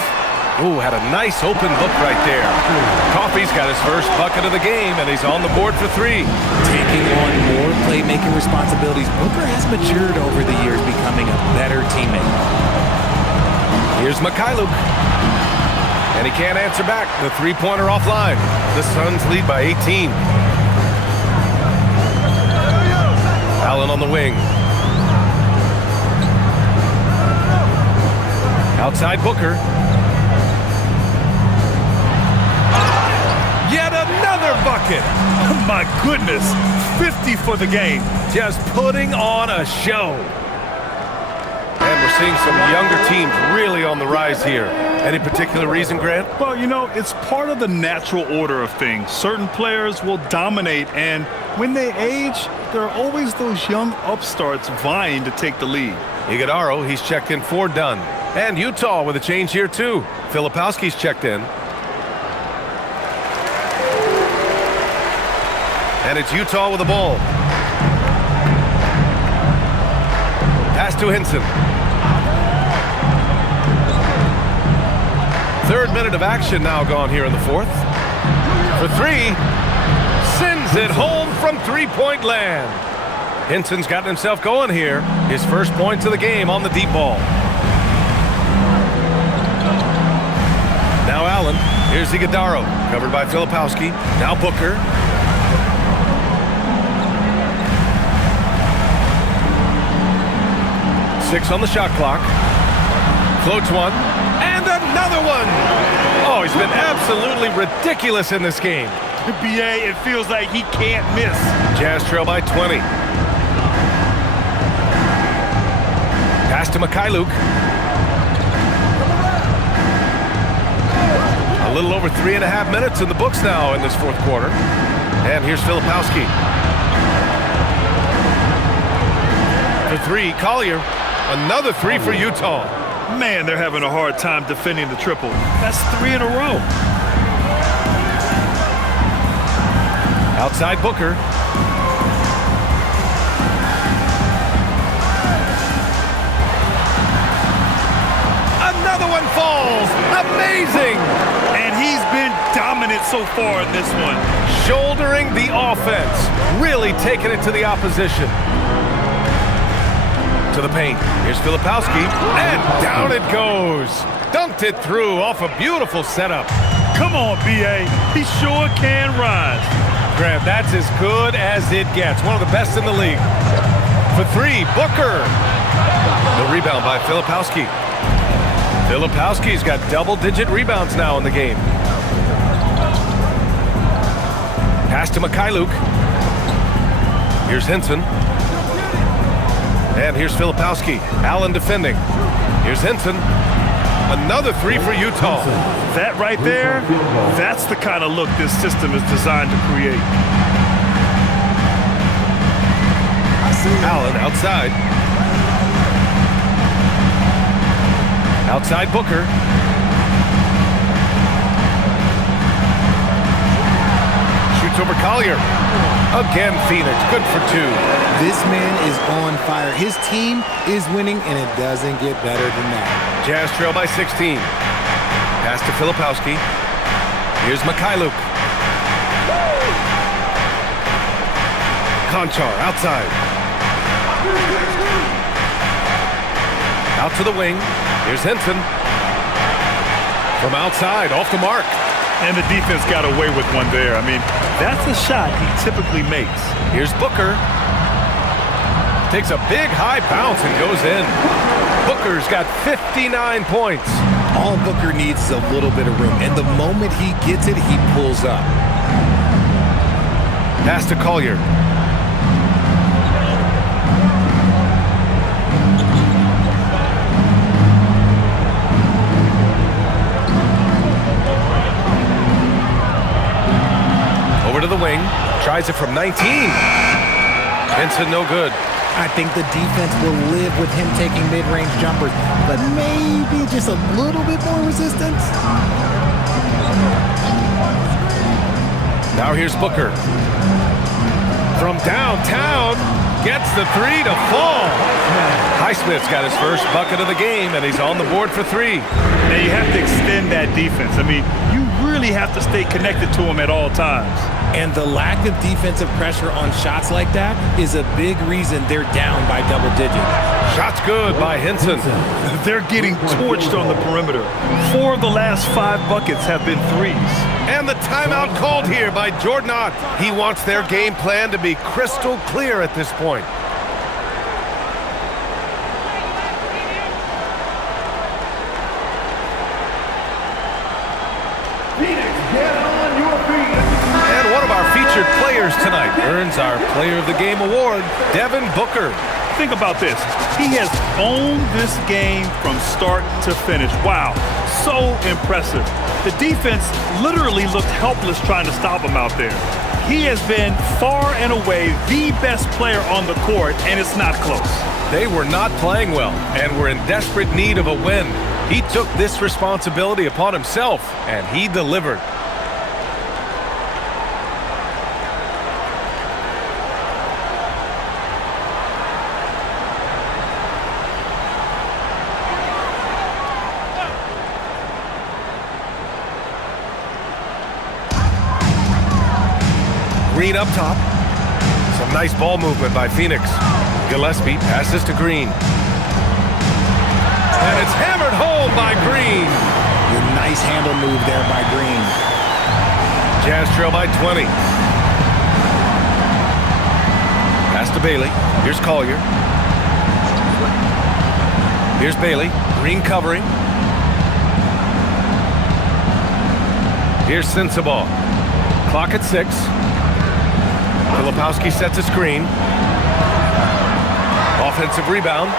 Ooh, had a nice open look right there. Coffey's got his first bucket of the game, and he's on the board for 3. Taking on more playmaking responsibilities, Booker has matured over the years, becoming a better teammate. Here's Mikhailuk. And he can't answer back. The three-pointer offline. The Suns lead by 18. Allen on the wing. Outside Booker. Yet another bucket. My goodness, 50 for the game. Just putting on a show. And we're seeing some younger teams really on the rise here. Any particular reason, Grant? Well, you know, it's part of the natural order of things. Certain players will dominate, and when they age, there are always those young upstarts vying to take the lead. Iguodala, he's checked in for Dunn. And Utah with a change here, too. Filipowski's checked in. And it's Utah with the ball. Pass to Hinson. Third minute of action now gone here in the fourth. For 3. Sends it home from three-point land. Hinson's gotten himself going here. His first points of the game on the deep ball. Now Allen. Here's Iguodala. Covered by Filipowski. Now Booker. Six on the shot clock. Floats one. And another one. Oh, he's been absolutely ridiculous in this game. BA, it feels like he can't miss. Jazz trail by 20. Pass to Mikhailuk. A little over 3.5 minutes in the books now in this fourth quarter. And here's Filipowski. For 3, Collier. Another 3 for Utah. Man, they're having a hard time defending the triple. That's 3 in a row. Outside Booker. Another one falls. Amazing. And he's been dominant so far in this one. Shouldering the offense. Really taking it to the opposition. To the paint. Here's Filipowski. And down it goes. Dunked it through off a beautiful setup. Come on, B.A. He sure can rise. Grant, that's as good as it gets. One of the best in the league. For 3, Booker. The rebound by Filipowski. Filipowski's got double-digit rebounds now in the game. Pass to Mikhailuk. Here's Hinson. And here's Filipowski. Allen defending. Here's Hinson. Another 3 for Utah. That right there, that's the kind of look this system is designed to create. Allen outside. Outside Booker. Shoots over Collier. Again, Phoenix. Good for 2. This man is on fire. His team is winning, and it doesn't get better than that. Jazz trail by 16. Pass to Filipowski. Here's Mikhailuk. Conchar outside. Out to the wing. Here's Hinson. From outside, off the mark. And the defense got away with one there. I mean, that's a shot he typically makes. Here's Booker. Takes a big high bounce and goes in. Booker's got 59 points. All Booker needs is a little bit of room, and the moment he gets it, he pulls up. Pass to Collier. Over to the wing. Tries it from 19. Hinson no good. I think the defense will live with him taking mid-range jumpers, but maybe just a little bit more resistance. Now here's Booker. From downtown, Gets the three to fall. Highsmith's got his first bucket of the game, and he's on the board for three. Now you have to extend that defense. I mean, you really have to stay connected to him at all times. And the lack of defensive pressure on shots like that is a big reason they're down by double digits. Shot's good by Henson. They're getting torched on the perimeter. 4 of the last 5 buckets have been threes. And the timeout called here by Jordan Ott. He wants their game plan to be crystal clear at this point. And one of our featured players tonight earns our Player of the Game award, Devin Booker. Think about this. He has owned this game from start to finish. Wow, so impressive. The defense literally looked helpless trying to stop him out there. He has been far and away the best player on the court, and it's not close. They were not playing well and were in desperate need of a win. He took this responsibility upon himself, and he delivered. Green up top. Some nice ball movement by Phoenix. Gillespie passes to Green. And it's hammered home by Green. A nice handle move there by Green. Jazz trail by 20. Pass to Bailey. Here's Collier. Here's Bailey. Green covering. Here's Sensabaugh. Clock at 6. Filipowski sets a screen. Offensive rebound.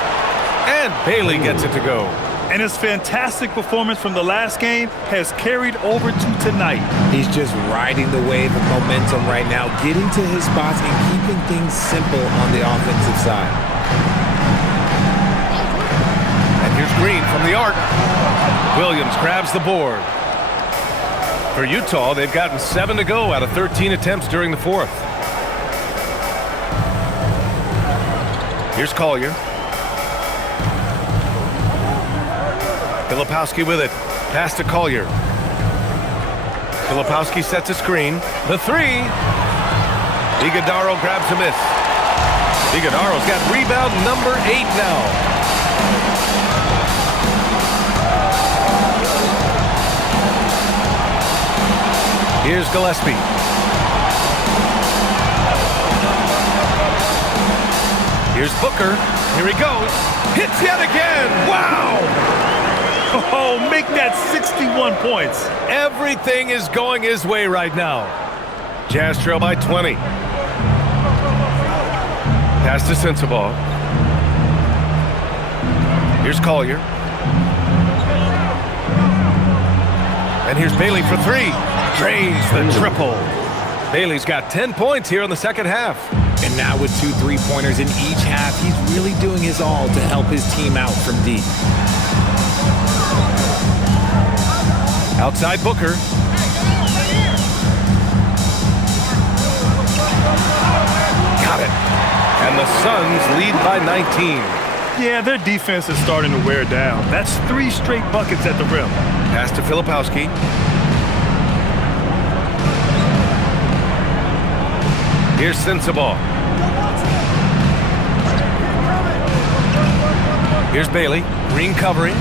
And Bailey gets it to go. And his fantastic performance from the last game has carried over to tonight. He's just riding the wave of momentum right now, getting to his spots and keeping things simple on the offensive side. And here's Green from the arc. Williams grabs the board. For Utah, they've gotten 7 to go out of 13 attempts during the fourth. Here's Collier. Filipowski with it. Pass to Collier. Filipowski sets a screen. The three. Iguodaro grabs a miss. Iguodaro's got rebound number 8 now. Here's Gillespie. Here's Booker. Here he goes. Hits yet again. Wow! Oh, make that 61 points. Everything is going his way right now. Jazz trail by 20. Pass to Sensabaugh. Here's Collier. And here's Bailey for 3. Drains the triple. Bailey's got 10 points here in the second half. And now with 2 3-pointers in each half, he's really doing his all to help his team out from deep. Outside Booker. Got it. And the Suns lead by 19. Yeah, their defense is starting to wear down. That's 3 straight buckets at the rim. Pass to Filipowski. Here's Sensabaugh. Here's Bailey. Green covering.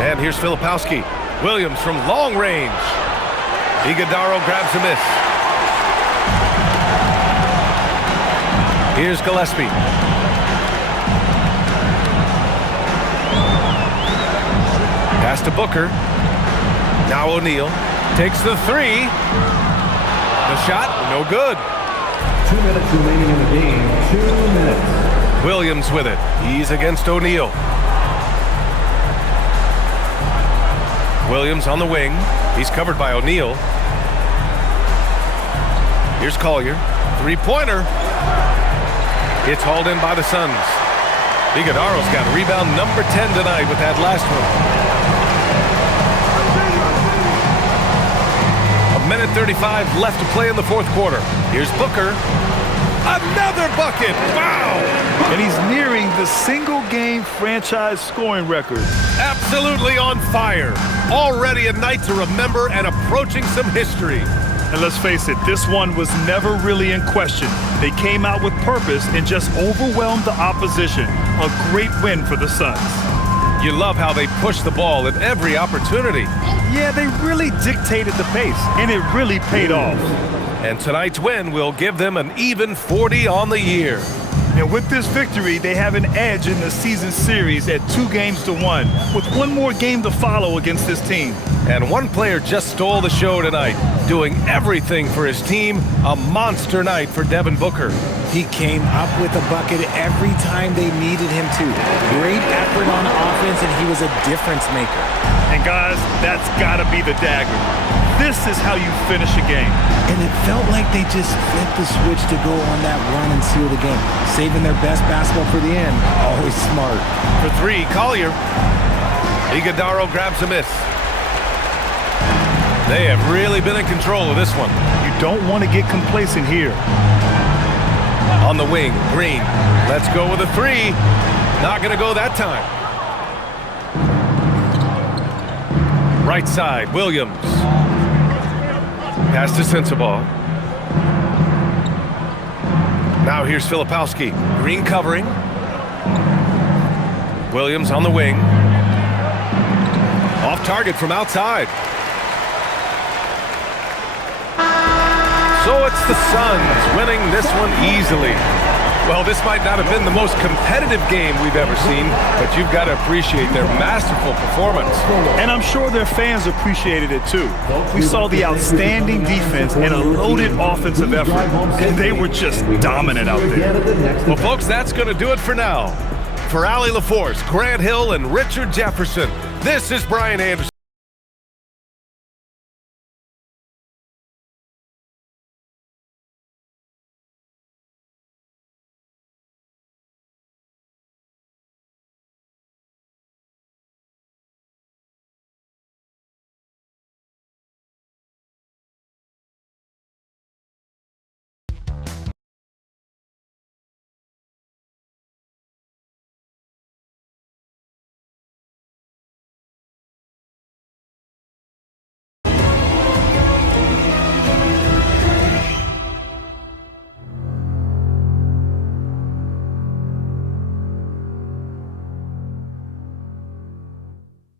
And here's Filipowski. Williams from long range. Iguodaro grabs a miss. Here's Gillespie. Pass to Booker. Now O'Neal takes the 3. The shot, no good. 2 minutes remaining in the game. 2 minutes. Williams with it. He's against O'Neal. Williams on the wing. He's covered by O'Neal. Here's Collier. 3-pointer. It's hauled in by the Suns. Iguodaro's got rebound number 10 tonight with that last one. 1:30 3:35 left to play in the fourth quarter. Here's Booker. Another bucket! Wow! And he's nearing the single-game franchise scoring record. Absolutely on fire. Already a night to remember and approaching some history. And let's face it, this one was never really in question. They came out with purpose and just overwhelmed the opposition. A great win for the Suns. You love how they push the ball at every opportunity. Yeah, they really dictated the pace, and it really paid off. And tonight's win will give them an even 40 on the year. And with this victory, they have an edge in the season series at 2-1, with one more game to follow against this team. And one player just stole the show tonight, doing everything for his team. A monster night for Devin Booker. He came up with a bucket every time they needed him to. Great effort on offense, and he was a difference maker. And guys, that's got to be the dagger. This is how you finish a game. And it felt like they just flipped the switch to go on that run and seal the game. Saving their best basketball for the end. Always smart. For three, Collier. Iguodala grabs a miss. They have really been in control of this one. You don't want to get complacent here. On the wing, Green. Let's go with a three. Not going to go that time. Right side, Williams. Pass to Sensabaugh. Now here's Filipowski. Green covering. Williams on the wing. Off target from outside. So it's the Suns winning this one easily. Well, this might not have been the most competitive game we've ever seen, but you've got to appreciate their masterful performance. And I'm sure their fans appreciated it too. We saw the outstanding defense and a loaded offensive effort, and they were just dominant out there. Well, folks, that's going to do it for now. For Allie LaForce, Grant Hill, and Richard Jefferson, this is Brian Anderson.